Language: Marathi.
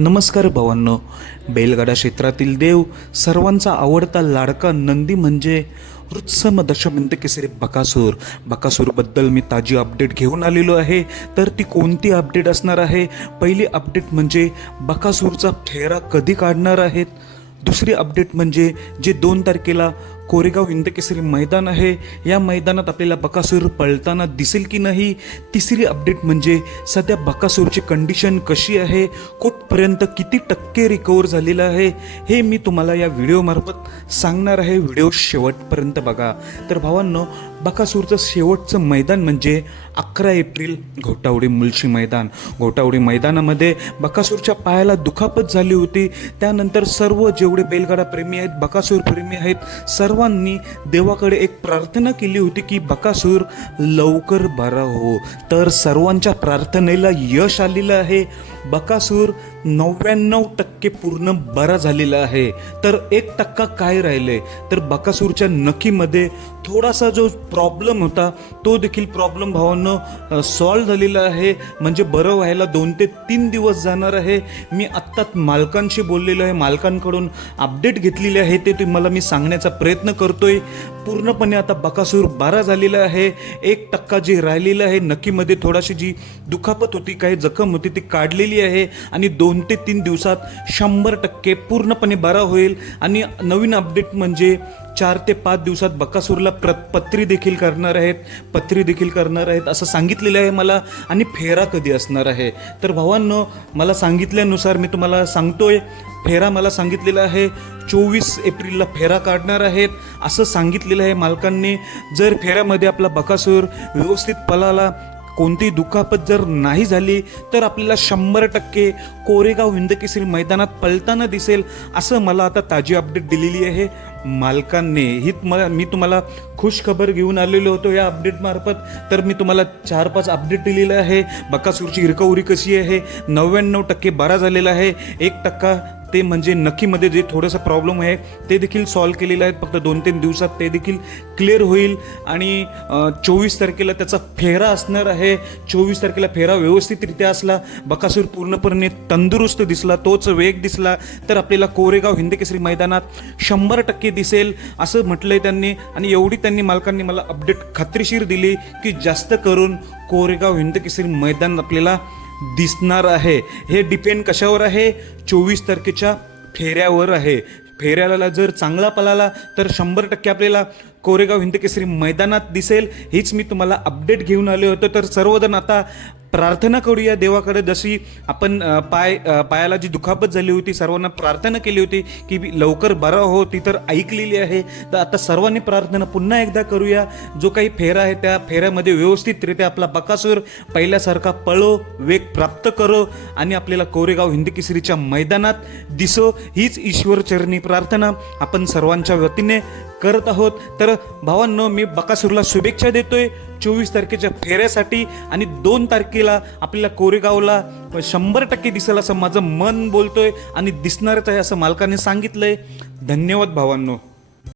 नमस्कार भावांनो. बैलगाडा क्षेत्रातील देव सर्वांचा आवडता लाडका नंदी म्हणजे रुत्सम दशमंत केसरी बकासूर. बकासूरबद्दल मी ताजी अपडेट घेऊन आलेलो आहे. तर ती कोणती अपडेट असणार आहे? पहिली अपडेट म्हणजे बकासूरचा फेरा कधी काढणार आहेत? दुसरी अपडेट म्हणजे जे दोन तारखेला कोरेगाव हिंदकेसरी मैदान आहे. या मैदानात आपल्याला बकासूर पळताना दिसेल की नाही? तिसरी अपडेट म्हणजे सध्या बकासूरची कंडिशन कशी आहे? कुठपर्यंत किती टक्के रिकवर झालेलं आहे? हे मी तुम्हाला या व्हिडिओमार्फत सांगणार आहे. व्हिडिओ शेवटपर्यंत बघा. तर भावांनो बकासूरचं शेवटचं मैदान म्हणजे अकरा एप्रिल घोटावडी मुलशी मैदान. घोटावडी मैदानामध्ये बकासूरच्या पायाला दुखापत झाली होती. त्यानंतर सर्व जेवढे बैलगाडा प्रेमी आहेत बकासूर प्रेमी आहेत सर्व सर्वांनी देवाकडे एक प्रार्थना केली होती की बकासूर लवकर बरा हो. तर सर्वांच्या प्रार्थनेला यश आलेलं आहे. बकासूर नव्याण्णव टक्के पूर्ण बरा झालेला आहे. तर एक टक्का काय राहिले तर बकासूरच्या नखीमध्ये थोडासा जो प्रॉब्लेम होता तो देखील प्रॉब्लेम भावानं सॉल्व झालेला आहे. म्हणजे बरं व्हायला दोन ते तीन दिवस जाणार आहे. मी आत्ताच मालकांशी बोललेलो आहे. मालकांकडून अपडेट घेतलेली आहे. ते तुम्हाला मी सांगण्याचा प्रयत्न करतोय. पूर्णपणे आता बकासूर बारा झालेला आहे. एक टक्का जे राहिलेलं आहे नक्कीमध्ये थोडाशी जी दुखापत होती काही जखम होती ती काढलेली आहे. आणि दोन ते तीन दिवसात शंभर टक्के पूर्णपणे बरा होईल. आणि नवीन अपडेट म्हणजे चार ते पाच दिवसात बकासूरला प्र पत्री देखील करणार आहेत पत्री देखील करणार आहेत असं सांगितलेलं आहे मला आणि फेरा कधी असणार आहे? तर भावांनो मला सांगितल्यानुसार मी तुम्हाला सांगतोय फेरा मला सांगितलेला आहे चोवीस एप्रिलला फेरा काढणार आहेत असं सांगितलेलं आहे मालकांनी. जर फेऱ्यामध्ये आपला बकासूर व्यवस्थित पलाला कोणती दुखापत जर नाही झाली तर आपल्याला शंभर टक्के कोरेगाव हिंदकेसरी मैदानात पळताना दिसेल असं मला आता ताजी अपडेट दिलेली आहे. मालकांनी ही तुम्हाला मी तुम्हाला खुश खबर घेऊन आलेलो होतो या अपडेटमार्फत तर मी तुम्हाला चार पाच अपडेट दिलेलं आहे. बकासूरची रिकव्हरी कशी आहे? नव्याण्णव टक्के बरा झालेला आहे. एक टक्का ते म्हणजे नक्कीमध्ये जे थोडंसं प्रॉब्लेम आहे ते देखील सॉल्व केलेलं आहे. फक्त दोन तीन दिवसात ते देखील क्लिअर होईल. आणि चोवीस तारखेला त्याचा फेरा असणार आहे. चोवीस तारखेला फेरा व्यवस्थितरित्या असला बकासूर पूर्णपणे तंदुरुस्त दिसला तोच वेग दिसला तर आपल्याला कोरेगाव हिंदकेसरी मैदानात शंभर टक्के दिसेल असं म्हटलंय त्यांनी. आणि एवढी त्यांनी मालकांनी मला अपडेट खात्रीशीर दिली की जास्त करून कोरेगाव हिंदकेसरी मैदान आपल्याला दिसणार आहे. हे डिपेंड कशावर आहे? चोवीस तारखेच्या फेऱ्यावर आहे. फेऱ्याला जर चांगला पलाला तर शंभर टक्के आपल्याला कोरेगाव हिंदकेसरी मैदानात दिसेल. हीच मी तुम्हाला अपडेट घेऊन आले होतो. तर सर्वजण आता प्रार्थना करूया देवाकडे. जशी आपण पाय पायाला जी दुखापत झाली होती सर्वांना प्रार्थना केली होती की लवकर बरा हो ती तर ऐकलेली आहे. तर आता सर्वांनी प्रार्थना पुन्हा एकदा करूया. जो काही फेरा आहे त्या फेऱ्यामध्ये व्यवस्थितरित्या आपला बकासूर पहिल्यासारखा पळो वेग प्राप्त करो आणि आपल्याला कोरेगाव हिंदकेसरीच्या मैदानात दिसो. हीच ईश्वरचरणी प्रार्थना आपण सर्वांच्या वतीने करत आहोत. तर भावांनो मी बकासूरला शुभेच्छा देतोय. चोवीस तारखेच्या फेऱ्यासाठी आणि दोन तारखेला आपल्याला कोरेगावला शंभर टक्के दिसेल असं माझं मन बोलतोय आणि दिसणारच आहे असं मालकाने सांगितलंय. धन्यवाद भावांनो.